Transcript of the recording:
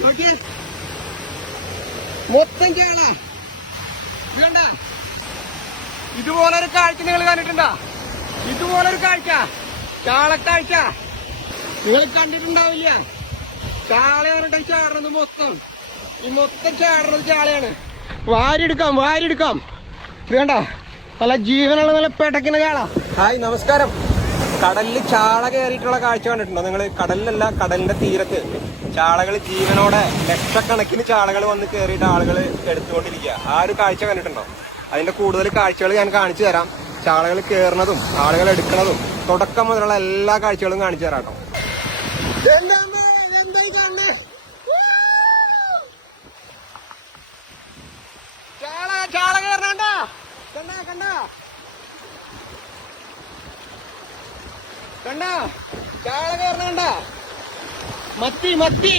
നോക്കിയേ മൊത്തം കേള. വേണ്ട ഇതുപോലൊരു കാഴ്ച നിങ്ങൾ കണ്ടിട്ടുണ്ടോ? ഇതുപോലൊരു കാഴ്ച. ചാളക്കാഴ്ച. നിങ്ങൾ കണ്ടിട്ടുണ്ടാവില്ല. ചാള ചാടുന്നത് മൊത്തം. ഈ മൊത്തം ചാടുന്നത് ചാളയാണ്. വാരിയെടുക്കാം വാരിയെടുക്കാം. ഇത് വേണ്ട നല്ല ജീവനുള്ള നല്ല പെടക്കുന്ന ചാള. ഹായ് നമസ്കാരം. കടലിൽ ചാള കയറിയിട്ടുള്ള കാഴ്ച കണ്ടിട്ടുണ്ടോ? നിങ്ങൾ കടലിലല്ല കടലിന്റെ തീരത്ത്. ചാളകൾ ജീവനോടെ ലക്ഷക്കണക്കിന് ചാളകൾ വന്ന് കയറിയിട്ട് ആളുകൾ എടുത്തുകൊണ്ടിരിക്കുക. ആ ഒരു കാഴ്ച കണ്ടിട്ടുണ്ടോ? അതിന്റെ കൂടുതൽ കാഴ്ചകൾ ഞാൻ കാണിച്ചു തരാം. ചാളകൾ കയറുന്നതും ആളുകൾ എടുക്കുന്നതും തുടക്കം മുതലുള്ള എല്ലാ കാഴ്ചകളും കാണിച്ചു തരാം കേട്ടോ ചാള ചാള കയറണണ്ട കണ്ട കണ്ട കണ്ട? ചാള കയറണണ്ട മത്തി മത്തി.